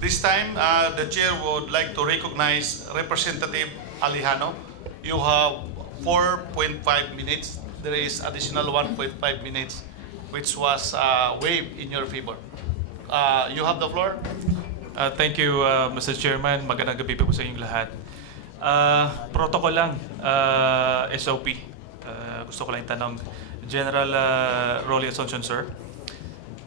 This time, the chair would like to recognize Representative Alejano. You have 4.5 minutes. There is additional 1.5 minutes, which was waived in your favor. You have the floor. Thank you, Mr. Chairman. Magandang gabi po sa inyong lahat. Protocol lang, SOP. Gusto ko lang tanong, General Rolly Asuncion, sir.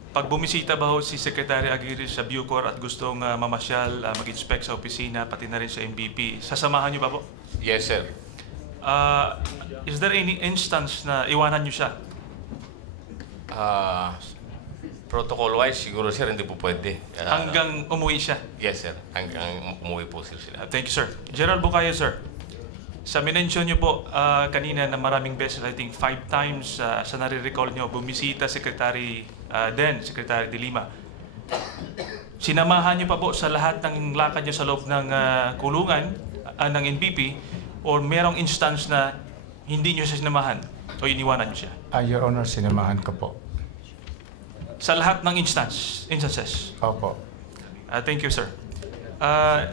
Pag bumisita ba ho si Secretary Aguirre sa Bucor at gustong mamasyal, mag-inspect sa opisina, pati na rin sa MVP, sasamahan niyo ba po? Yes, sir. Is there any instance na iwanan niyo siya? Protocol-wise, siguro, sir, hindi po pwede. Hanggang umuwi siya? Yes, sir. Hanggang umuwi po sila. Thank you, sir. General Bukayo, sir. Sa minensyon niyo po kanina na maraming beses, I think 5 times sa nare-recall niyo, bumisita Secretary De Lima. Sinamahan niyo pa po sa lahat ng lakad niyo sa loob ng kulungan ng NBP or merong instance na hindi niyo siya sinamahan o iniwanan niyo siya? Your Honor, sinamahan ko po. Sa lahat ng instances? Opo. Thank you, sir.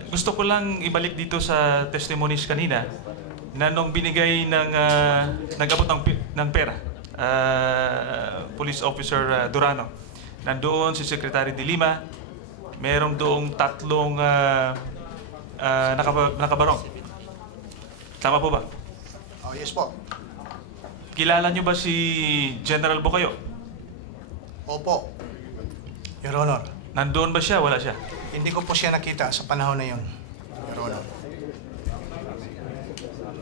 Gusto ko lang ibalik dito sa testimonies kanina na nung binigay nag-abot ng pera, Police Officer Durano, nandoon si Secretary De Lima, merong doong tatlong nakabarong. Tama po ba? Oh, yes po. Kilala niyo ba si General Bukayo? Opo, Your Honor. Nandoon ba siya? Wala siya? Hindi ko po siya nakita sa panahon na yun, Your Honor.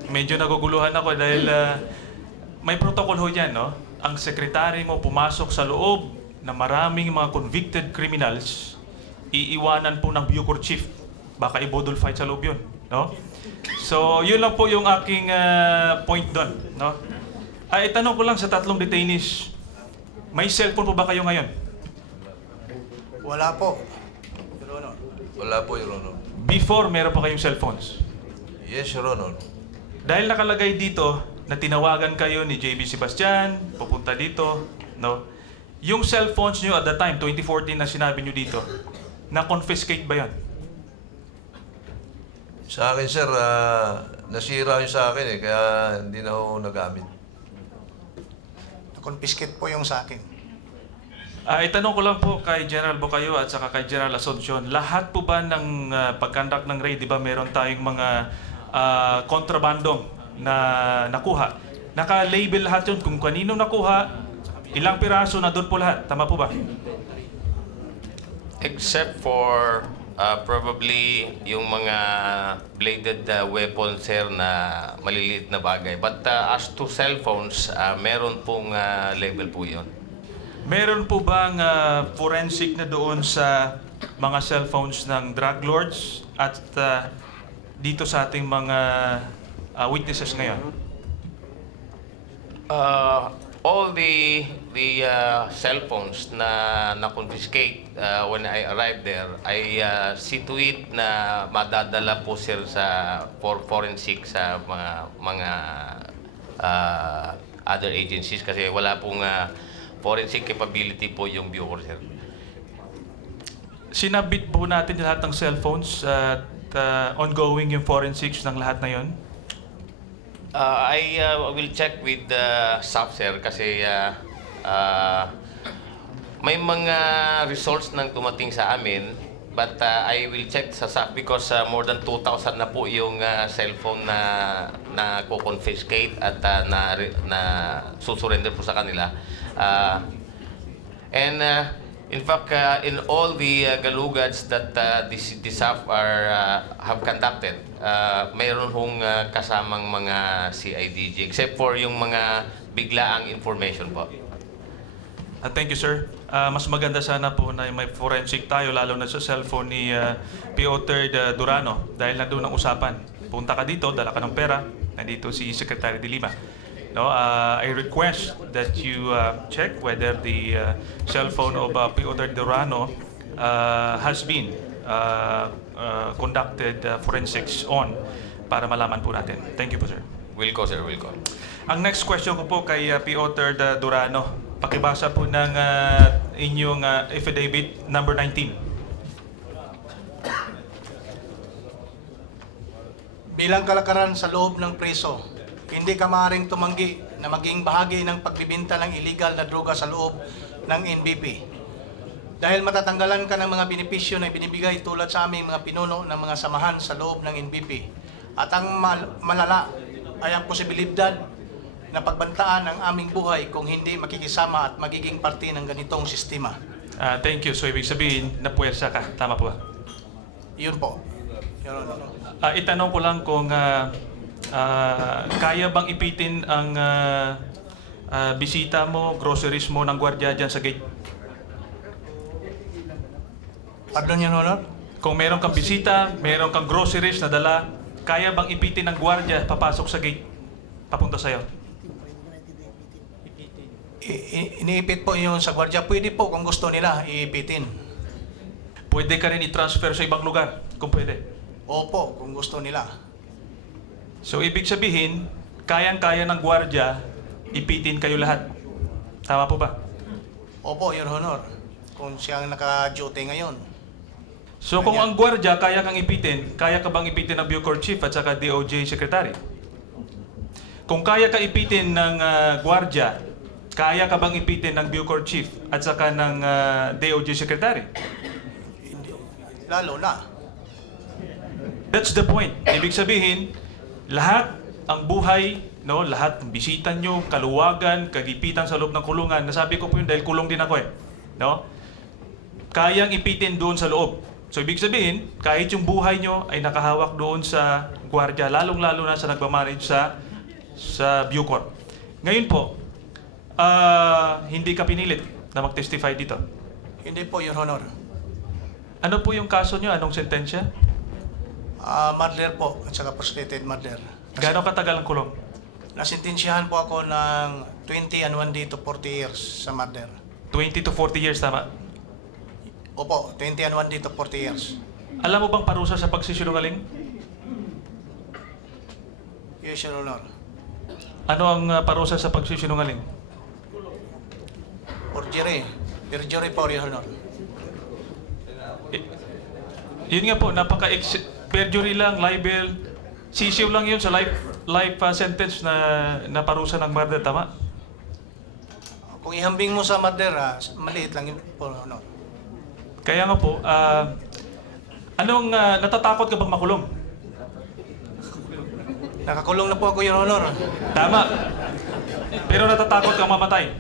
Medyo naguguluhan ako dahil may protocol ho dyan, no? Ang sekretary mo pumasok sa loob na maraming mga convicted criminals, iiwanan po ng Bucor Chief. Baka ibodol fight sa loob yun, no? So, yun lang po yung aking point doon, no? Itanong ko lang sa tatlong detainees, may cellphone po ba kayo ngayon? Wala po, Your Honor. Wala po, Your Honor. Before, meron pa kayong cellphones? Yes, Your Honor. Dahil nakalagay dito na tinawagan kayo ni JB Sebastian, pupunta dito, no? Yung cellphones nyo at the time, 2014 na sinabi nyo dito, na-confiscate ba yan? Sa akin, sir, nasira yun sa akin kaya hindi na ako nagamit. Confiscate po yung sa akin. Itanong ko lang po kay General Bukayo at saka kay General Asuncion, lahat po ba ng pag-conduct ng raid, di ba meron tayong mga kontrabandong na nakuha? Naka-label lahat yun kung kanino nakuha, ilang piraso na doon po lahat. Tama po ba? Except for probably yung mga bladed weapons, sir, na maliliit na bagay. But as to cellphones, meron pong label po yun. Meron po bang forensic na doon sa mga cellphones ng drug lords at dito sa ating mga witnesses ngayon? All the cell phones na confiscate when I arrived there, I see to it na madadala po, sir, for forensic sa mga other agencies kasi wala pong forensic capability po yung Bucor, sir. Sinabit po natin lahat ng cellphones at ongoing yung forensics ng lahat na yon? I will check with the staff, sir, kasi may mga results nang dumating sa amin, but I will check sa staff because more than 2,000 na po yung cellphone na confiscate at na susurrender po sa kanila. In fact, in all the galugads that the staff have conducted, mayroon hong kasamang mga CIDG, except for yung mga biglaang information po. Thank you, sir. Mas maganda sana po na may forensic tayo, lalo na sa cellphone ni Piotr Durano, dahil na doon ang usapan. Punta ka dito, dala ka ng pera, nandito si Secretary De Lima. No, I request that you check whether the cell phone of Piotr Durano has been conducted forensics on para malaman po natin. Thank you po, sir. Will go, sir. Will go. Ang next question ko po kay Piotr Durano. Pakibasa po ng inyong affidavit number 19. Bilang kalakaran sa loob ng preso, hindi ka maaaring tumanggi na maging bahagi ng pagbibinta ng illegal na droga sa loob ng NBP. Dahil matatanggalan ka ng mga benepisyo na binibigay tulad sa aming mga pinuno ng mga samahan sa loob ng NBP. At ang malala ay ang posibilidad na pagbantaan ang aming buhay kung hindi makikisama at magiging parte ng ganitong sistema. Thank you. So, ibig sabihin, napuwersa ka. Tama po ba? Iyon po, Your Honor. Itanong ko lang kung kaya bang ipitin ang bisita mo, groceries mo ng gwardiya dyan sa gate? Pardon, Your Honor? Kung meron kang bisita, meron kang groceries na dala, kaya bang ipitin ng gwardiya papasok sa gate, papunta sa'yo? Iniipit po yun sa gwardiya. Pwede po kung gusto nila, iipitin. Pwede ka rin i-transfer sa ibang lugar, kung pwede. Opo, kung gusto nila. So, ibig sabihin, kayang-kaya ng gwardiya, ipitin kayo lahat. Tama po ba? Opo, Your Honor. Kung siyang naka-duty ngayon. So, kung ang gwardiya kaya kang ipitin, kaya ka bang ipitin ng Bucor Chief at saka DOJ Secretary? Kung kaya ka ipitin ng gwardiya, kaya ka bang ipitin ng Bucor Chief at saka ng DOJ Secretary? Lalo na. That's the point. Ibig sabihin, lahat ang buhay, no, lahat ng bisita nyo, kaluwagan, kagipitan sa loob ng kulungan, nasabi ko po yun dahil kulong din ako eh. No? Kayang ipitin doon sa loob. So ibig sabihin, kahit yung buhay nyo ay nakahawak doon sa gwardiya, lalong-lalo na sa nagmamanage sa Bucor. Ngayon po, hindi ka pinilit na mag-testify dito. Hindi po, Your Honor. Ano po yung kaso nyo? Anong sentensya? Murder po, at saka frustrated murder. Gaano katagal ang kulong? Nasintensyahan po ako ng 20 and 1 day to 40 years sa murder. 20 to 40 years, tama? Opo, 20 and 1 day to 40 years. Alam mo bang parusa sa pagsisinungaling? Yes, Your Honor. Ano ang parusa sa pagsisinungaling? Perjury. Perjury po, Your Honor. Yun nga po, perjury lang, libel, sisiw lang yun sa life sentence na parusa ng murder, tama? Kung ihambing mo sa murder, maliit lang yun po, Your Honor. Kaya nga po, natatakot ka bang makulong? Nakakulong na po ako, Your Honor. Tama. Pero natatakot kang mamatay?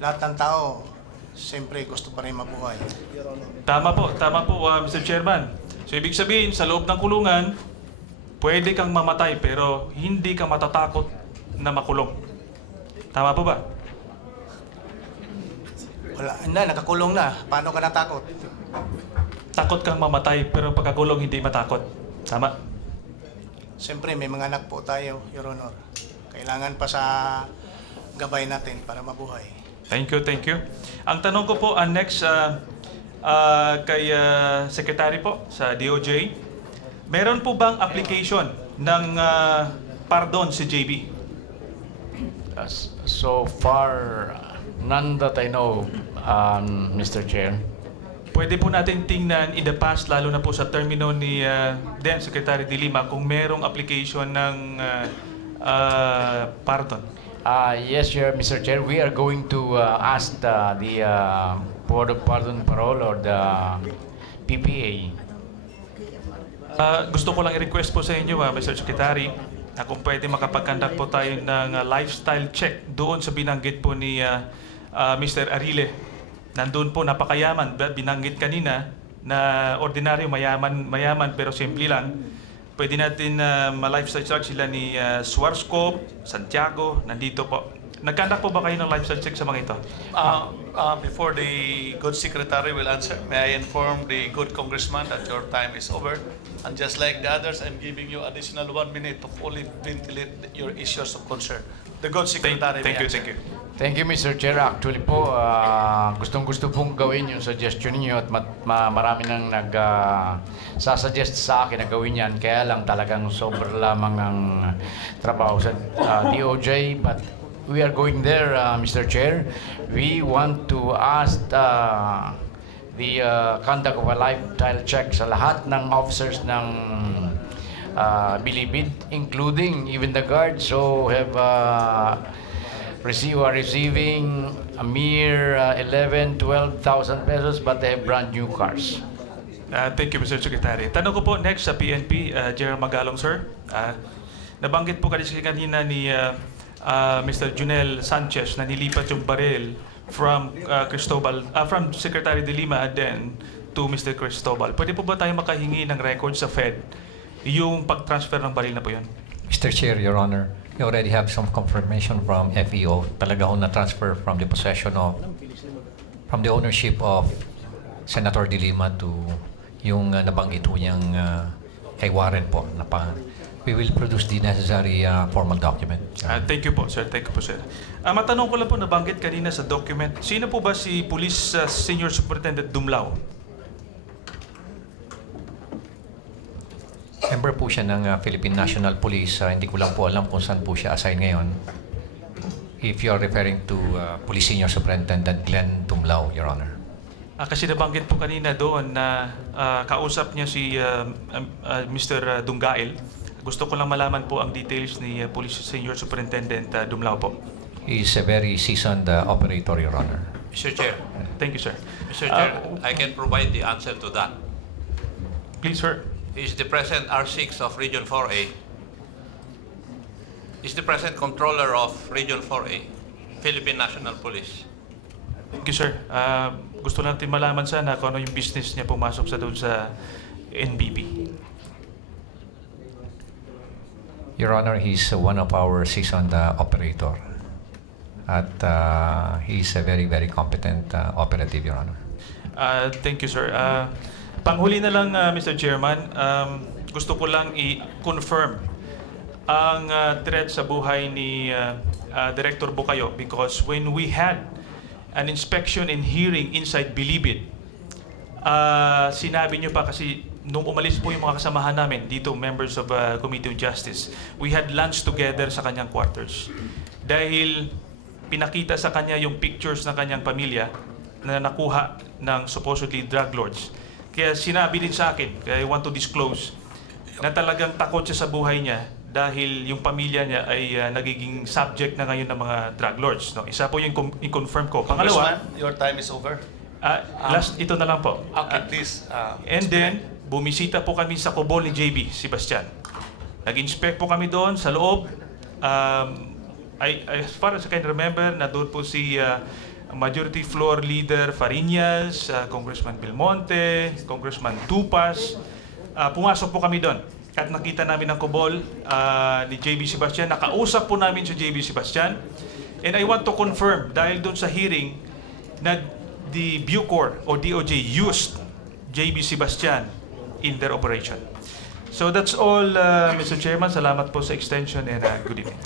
Lahat ng tao, siyempre gusto pa rin mabuhay. Tama po, Mr. Chairman. So ibig sabihin, sa loob ng kulungan, pwede kang mamatay pero hindi ka matatakot na makulong. Tama po ba? Wala, nakakulong na. Paano ka natakot? Takot kang mamatay pero pagkakulong hindi matakot. Tama? Siyempre, may mga anak po tayo, Your Honor. Kailangan pa sa gabay natin para mabuhay. Thank you. Ang tanong ko po, next, kay Secretary po sa DOJ, meron po bang application ng pardon si JB? So far, none that I know, Mr. Chair. Pwede po natin tingnan in the past, lalo na po sa termino ni then Secretary De Lima, kung merong application ng pardon. Yes, Mr. Chair. We are going to ask the Board of Pardon Parole or the PPA. Gusto ko lang i-request po sa inyo, Mr. Secretary, na kung pwede makapag-conduct po tayo ng lifestyle check doon sa binanggit po ni Mr. Arile. Nandun po, napakayaman. Binanggit kanina na ordinaryo, mayaman pero simple lang. Pwede natin ma-lifestyle check sila ni Swarscope, Santiago, nandito po. Nagkanda po ba kayo ng lifestyle check sa mga ito? Before the good secretary will answer, may I inform the good congressman that your time is over. And just like the others, I'm giving you additional 1 minute to fully ventilate your issues of concern. The good secretary Thank may you. answer. Thank you, Mr. Chair. Actually po, gustong-gusto pong gawin yung suggestion niyo at marami nang sasuggest sa akin na gawin yan. Kaya lang talagang sobrang lamang ng trabaho sa DOJ. But we are going there, Mr. Chair. We want to ask the conduct of a lifestyle check sa lahat ng officers ng Bilibid, including even the guards who have receiving a mere 11,000 to 12,000 pesos, but they have brand new cars. Thank you, Mr. Secretary. Tanong ko po next sa PNP, General Magalong, sir. Nabanggit po kasi kanina ni Mr. Junel Sanchez na nilipat yung baril from from Secretary de Lima then to Mr. Cristobal. Pwede po ba tayo makahingi ng record sa Fed yung pag-transfer ng baril na po yun? Mr. Chair, Your Honor, we already have some confirmation from FEO. Talaga ho na-transfer from the from the ownership of Senator de Lima to yung nabanggit ho niyang kay Warren po. We will produce the necessary formal document. Thank you po, sir. Thank you po, sir. Matanong ko lang po, nabanggit kanina sa document, sino po ba si Police Senior Superintendent Dumlao? Member po siya ng Philippine National Police. Hindi ko lang po alam kung saan po siya assign ngayon. If you are referring to Police Senior Superintendent Glenn Dumlao, Your Honor. Kasi nabanggit po kanina doon na kausap niya si Mr. Dunggail. Gusto ko lang malaman po ang details ni Police Senior Superintendent Dumlao po. He is a very seasoned operator, Your Honor. Mr. Chair, Thank you, sir. Mr. Chair, I can provide the answer to that. Please, sir. He is the present R6 of Region 4A. He is the present controller of Region 4A, Philippine National Police. Thank you, sir. Gusto natin malaman sana kung ano yung business niya pumasok sa doon sa NBP. Your Honor, he's one of our seasoned operator. At he's a very, very competent operative, Your Honor. Thank you, sir. Panghuli na lang, Mr. Chairman, gusto ko lang i-confirm ang threat sa buhay ni Director Bukayo because when we had an inspection and hearing inside Bilibid, sinabi niyo pa kasi nung umalis po yung mga kasamahan namin dito, members of Committee on Justice, we had lunch together sa kanyang quarters. Dahil pinakita sa kanya yung pictures ng kanyang pamilya na nakuha ng supposedly drug lords. Kaya sinabi din sa akin, kaya I want to disclose, na talagang takot siya sa buhay niya dahil yung pamilya niya ay nagiging subject na ngayon ng mga drug lords. No? Isa po yung i-confirm ko. Pangalawa, Congressman, your time is over. last, ito na lang po. Okay, please. And then, bumisita po kami sa Cobol ni JB Sebastian. Nag-inspect po kami doon sa loob. As far as I can remember, na doon po si Majority Floor Leader Fariñas, Congressman Belmonte, Congressman Tupas. Pumasok po kami doon. At nakita namin ang Cobol ni JB Sebastian. Nakausap po namin si JB Sebastian. And I want to confirm, dahil doon sa hearing, na the Bucor o DOJ used JB Sebastian in their operation. So that's all, Mr. Chairman. Salamat po sa extension and good evening.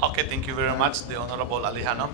Okay, thank you very much, the Honorable Alejano.